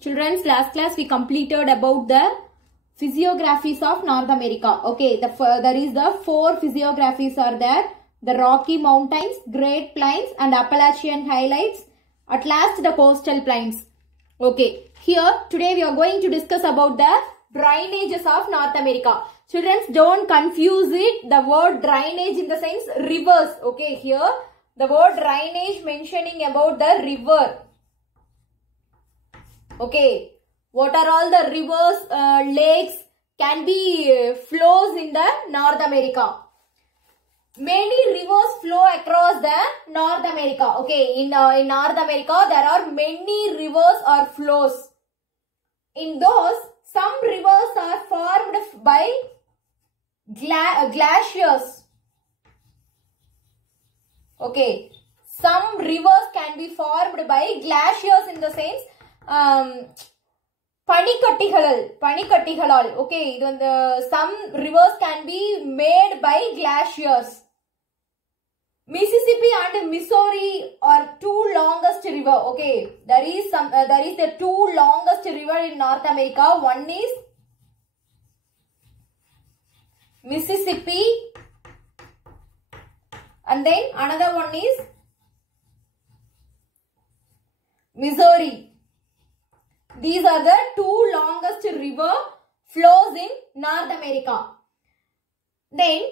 Children's, last class we completed about the physiographies of North America. Okay, there is the 4 physiographies are there. The Rocky Mountains, Great Plains and Appalachian Highlands. At last the coastal plains. Okay, here today we are going to discuss about the drainages of North America. Children, don't confuse it. The word drainage in the sense rivers. Okay, here the word drainage mentioning about the river. Okay, what are all the rivers, lakes can be flows in the North America. Many rivers flow across the North America. Okay, in North America there are many rivers or flows. In those, some rivers are formed by glaciers. Okay, some rivers can be formed by glaciers in the sense panikattigalal. Okay, some rivers can be made by glaciers. Mississippi and Missouri are two longest river. Okay, there is the two longest river in North America. One is Mississippi and then another one is Missouri. These are the two longest river flows in North America. Then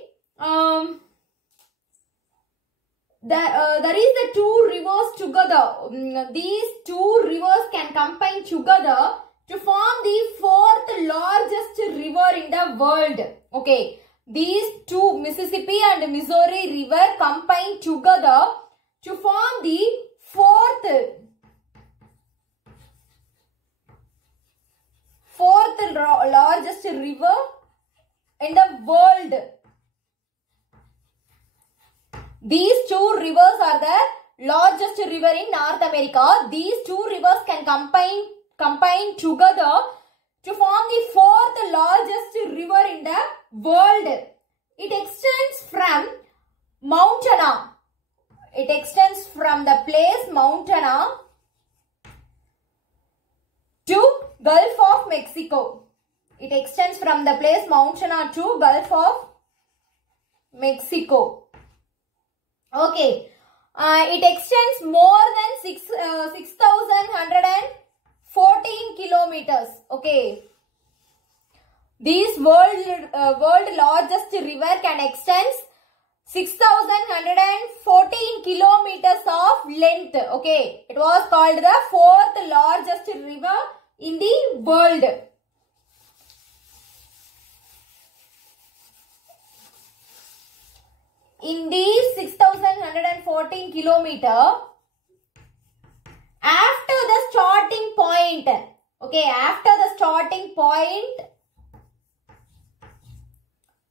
there is the two rivers together. These two rivers can combine together to form the 4th largest river in the world. Okay, these two Mississippi and Missouri river combine together to form the 4th largest river in the world. These two rivers are the largest river in North America. These two rivers can combine together to form the 4th largest river in the world. It extends from Montana. It extends from the place Montana to Gulf of Mexico. It extends from the place Montana to Gulf of Mexico. Okay, it extends more than 6,114 kilometers. Okay, this world largest river can extend 6,114 kilometers of length. Okay, it was called the 4th largest river in the world. In these 6,114 kilometer, after the starting point, okay, after the starting point,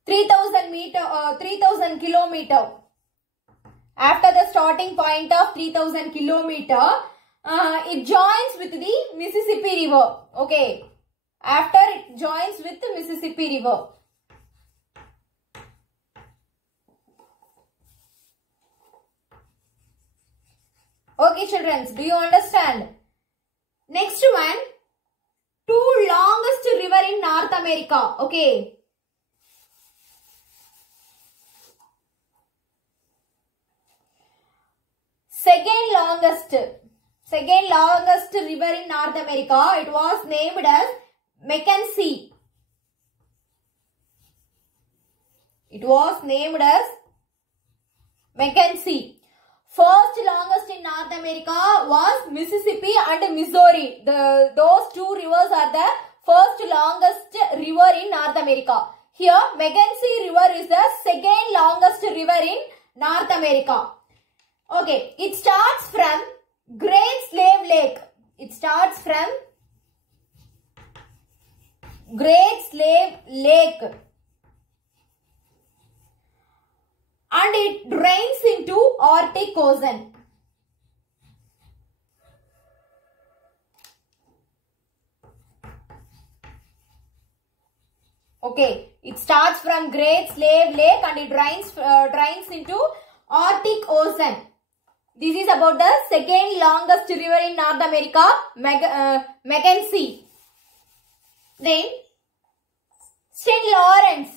3,000 kilometer. After the starting point of 3,000 kilometer, it joins with the Mississippi River. Okay, after it joins with the Mississippi River. Okay, children, do you understand? Next one, two longest river in North America. Okay. Second longest river in North America, it was named as Mackenzie. It was named as Mackenzie. First longest in North America was Mississippi and Missouri. Those two rivers are the first longest river in North America. Here, Mackenzie River is the second longest river in North America. Okay, it starts from Great Slave Lake. It starts from Great Slave Lake. And it drains into Arctic Ocean. Okay, it starts from Great Slave Lake and it drains into Arctic Ocean. This is about the second longest river in North America, Mackenzie. Then St. Lawrence.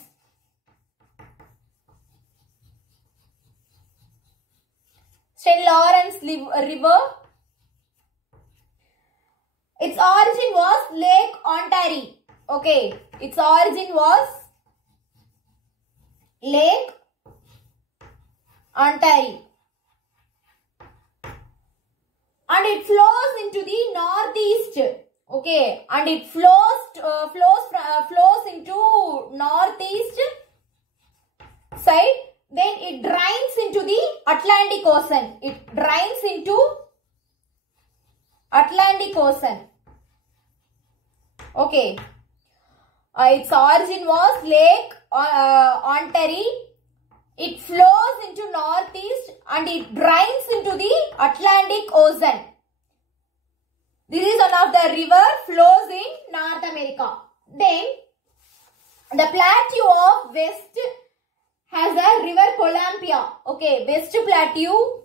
St. Lawrence River. Its origin was Lake Ontario. Okay, its origin was Lake Ontario. And it flows into the northeast. Okay, and it flows into northeast side. Then it drains into the Atlantic Ocean. It drains into Atlantic Ocean. Okay. Its origin was Lake Ontario. It flows into northeast and it drains into the Atlantic Ocean. This is one of the river flows in North America. Then the plateau of West has a river Columbia. Okay, West Plateau.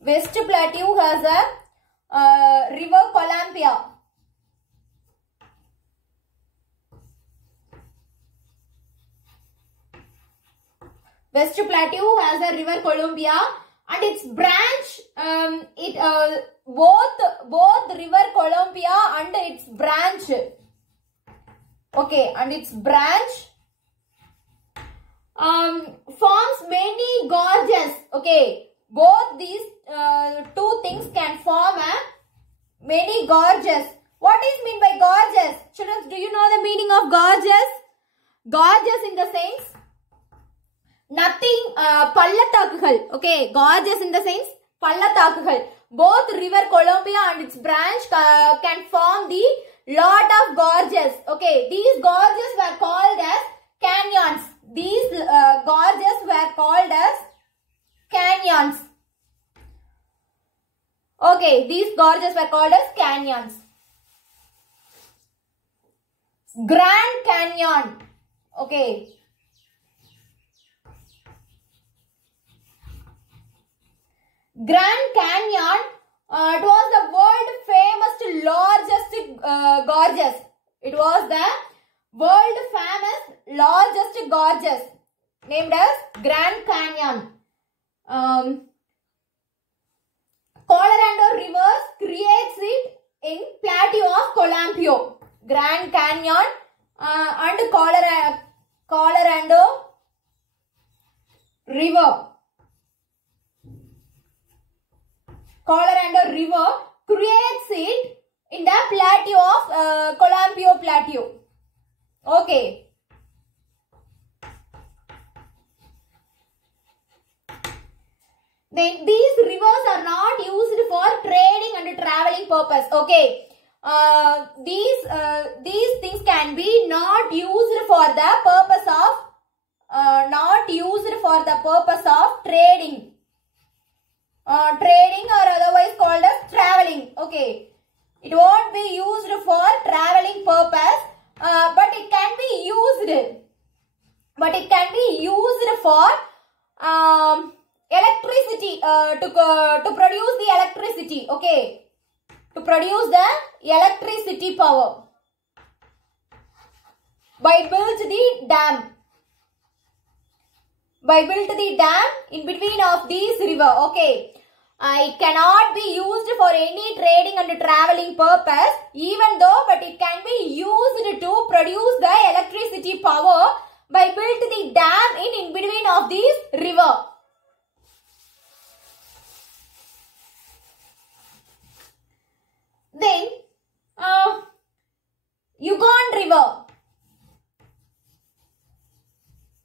West Plateau has a river Columbia. West Plateau has a river Columbia and its branch, both river Columbia and its branch. Okay, and its branch forms many gorges. Okay, both these two things can form many gorges. What is meant by gorges? Children, do you know the meaning of gorges? Gorges in the sense nothing, பள்ளத்தாக்குகள். Okay, gorges in the sense பள்ளத்தாக்குகள். Both river Columbia and its branch can form the lot of gorges. Okay, these gorges were called as canyons. These gorges were called as canyons. Okay, these gorges were called as canyons. Grand Canyon. Okay. Grand Canyon, it was the world famous largest gorges. It was the world famous largest gorges named as Grand Canyon. Colorado River creates it in plateau of Columbia. Grand Canyon and Colorado River. Colorado River creates it in the plateau of Columbia Plateau. Okay. Then these rivers are not used for trading and traveling purpose. Okay. These things can be not used for the purpose of trading. Trading or otherwise called as traveling. Okay, it won't be used for traveling purpose, but it can be used. But it can be used for electricity to produce the electricity. Okay, to produce the electricity power by built the dam. By built the dam in between of these river. Okay. It cannot be used for any trading and traveling purpose even though, but it can be used to produce the electricity power by built the dam in between of these river. Then Yukon River.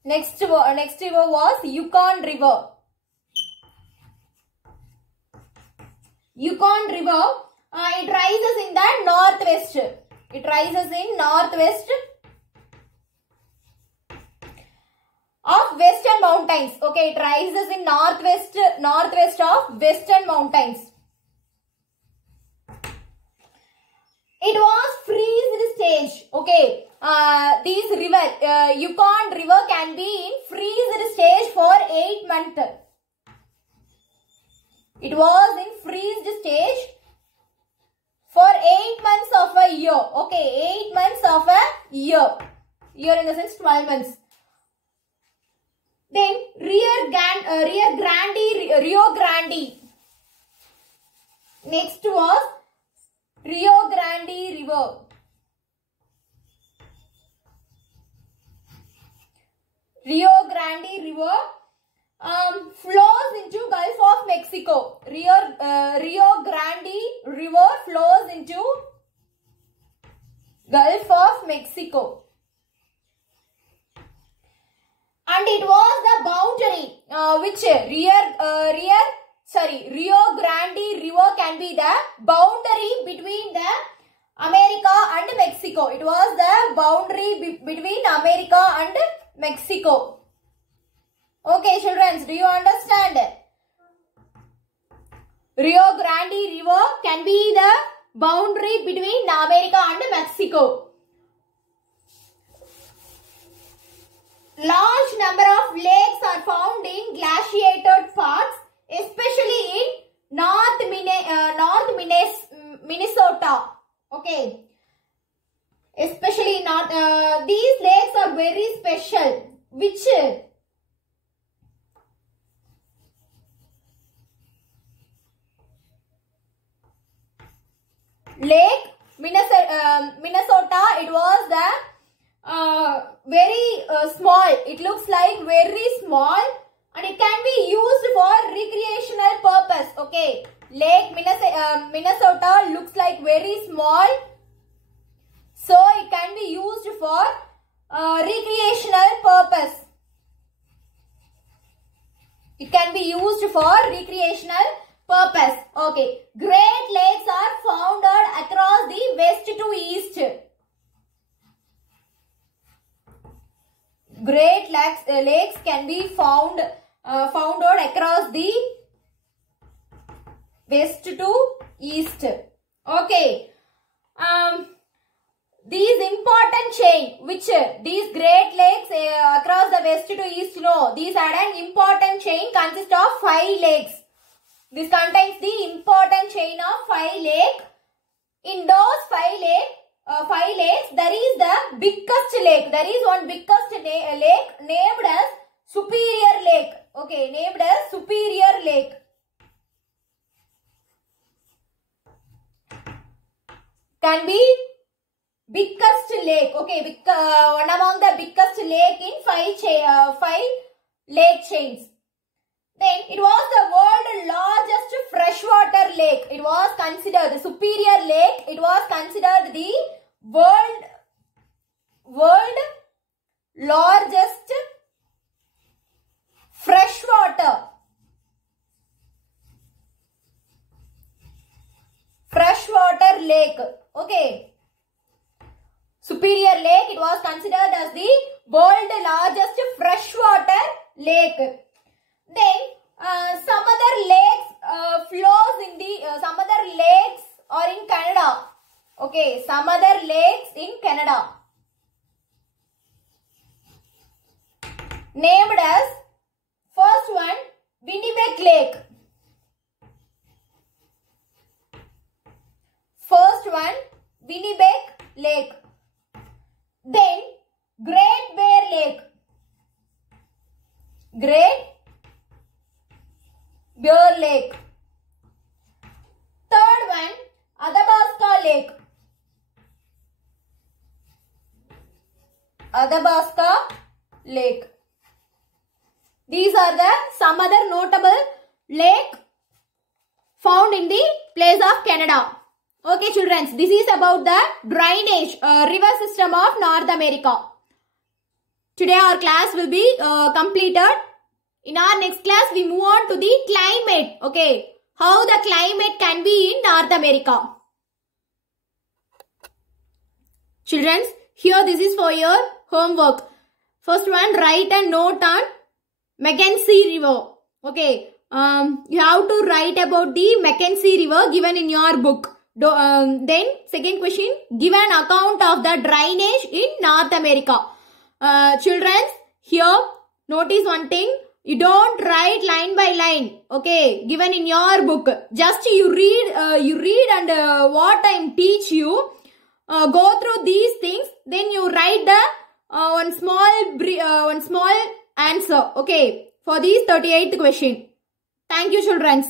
Next river was Yukon River. Yukon River, it rises in the northwest. It rises in northwest of Western Mountains. Okay, it rises in northwest of Western Mountains. It was freeze stage. Okay, these Yukon river can be in freezed stage for 8 months. It was in freezed stage for 8 months of a year. Okay, 8 months of a year. Year in the sense 12 months. Then Rio Grande. Next was Rio Grande River. Rio Grande River flows into Gulf of Mexico. Rio Grande River flows into Gulf of Mexico. And it was the boundary which Rio Grande River can be the boundary between the America and Mexico. It was the boundary between America and Mexico. Okay, children, do you understand? Rio Grande River can be the boundary between America and Mexico. Large number of lakes are found in glaciated parts, especially in North Minnesota. Okay, especially not these lakes are very special. Which Lake Minnesota? It was the very small. It looks like very small, and it can be used for recreational purpose. Okay, Lake Minnesota looks like very small, so it can be used for recreational purpose. It can be used for recreational purpose. Okay, Great Lakes are found across the west to east. Great lakes can be found across the west to east. Okay. These important chain, which these Great Lakes across the west to east, these are an important chain consists of 5 lakes. This contains the important chain of 5 lakes. In those 5 lakes, there is the biggest lake. There is one biggest lake named as Superior Lake. Okay, named as Superior Lake. Can be biggest lake. Okay, one among the biggest lake in 5 lake chains. Then it was the world's largest freshwater lake. It was considered the Superior Lake. It was considered the world largest freshwater lake. Okay. Superior Lake, it was considered as the world's largest freshwater lake. Then some other lakes flows in the some other lakes are in Canada. Okay, some other lakes in Canada named as first one Winnipeg Lake. First one Winnipeg Lake. Then Great Bear Lake. Great Bear Lake. Third one Athabasca Lake. Athabasca Lake. These are the some other notable lake found in the place of Canada. Okay, children, this is about the drainage river system of North America. Today our class will be completed. In our next class, we move on to the climate. Okay, how the climate can be in North America. Children, here this is for your homework. First one, write a note on Mackenzie River. Okay, you have to write about the Mackenzie River given in your book. Then second question, give an account of the drainage in North America. Children, here notice one thing. You don't write line by line, okay, given in your book. Just you read and what I teach you, go through these things, then you write the one small answer, okay, for this 38th question. Thank you, children.